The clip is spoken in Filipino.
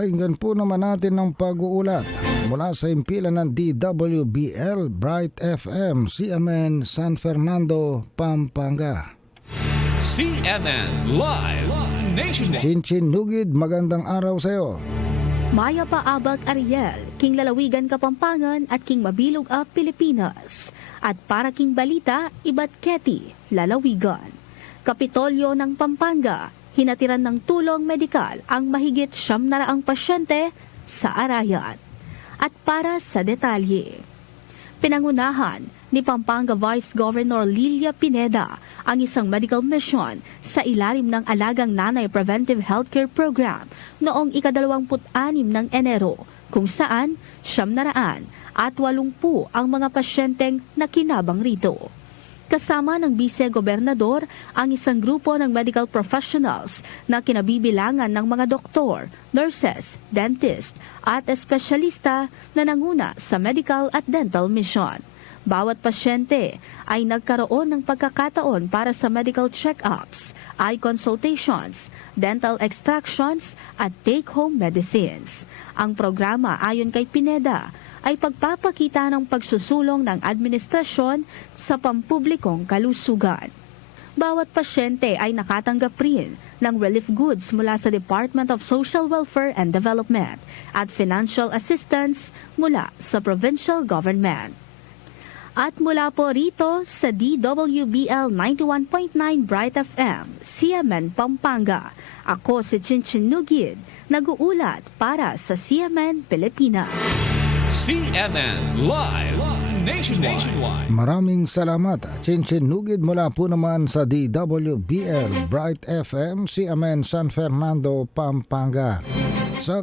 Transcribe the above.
Pakinggan po naman natin ng pag-uulat mula sa impilan ng DWBL Bright FM, CMN San Fernando, Pampanga. CNN Live Nationwide. Chinchin Nugid, magandang araw sa iyo. Maya pa Abag Ariel, King Lalawigan Kapampangan at King Mabilog Up Pilipinas. At para King Balita, Ibat Keti, Lalawigan. Kapitolyo ng Pampanga, hinatiran ng tulong medikal ang mahigit siyam na raang pasyente sa Arayan. At para sa detalye, Pinangunahan ni Pampanga Vice Governor Lilia Pineda ang isang medical mission sa ilalim ng Alagang Nanay Preventive Healthcare Program noong ikadalawamput-anim ng Enero kung saan siyam na raan at walungpu ang mga pasyenteng nakinabang rito. Kasama ng Vice-Gobernador ang isang grupo ng medical professionals na kinabibilangan ng mga doktor, nurses, dentist at espesyalista na nanguna sa medical at dental mission. Bawat pasyente ay nagkaroon ng pagkakataon para sa medical check-ups, eye consultations, dental extractions at take-home medicines. Ang programa ayon kay Pineda ay pagpapakita ng pagsusulong ng administrasyon sa pampublikong kalusugan. Bawat pasyente ay nakatanggap rin ng relief goods mula sa Department of Social Welfare and Development at financial assistance mula sa provincial government. At mula po rito sa DWBL 91.9 Bright FM, CMN Pampanga. Ako si Chinchin Nugid, nag-uulat para sa CMN Pilipinas. CNN Live Nationwide. Maraming salamat. Chinchin Nugid mula po naman sa DWBL Bright FM, CMN San Fernando, Pampanga. Sa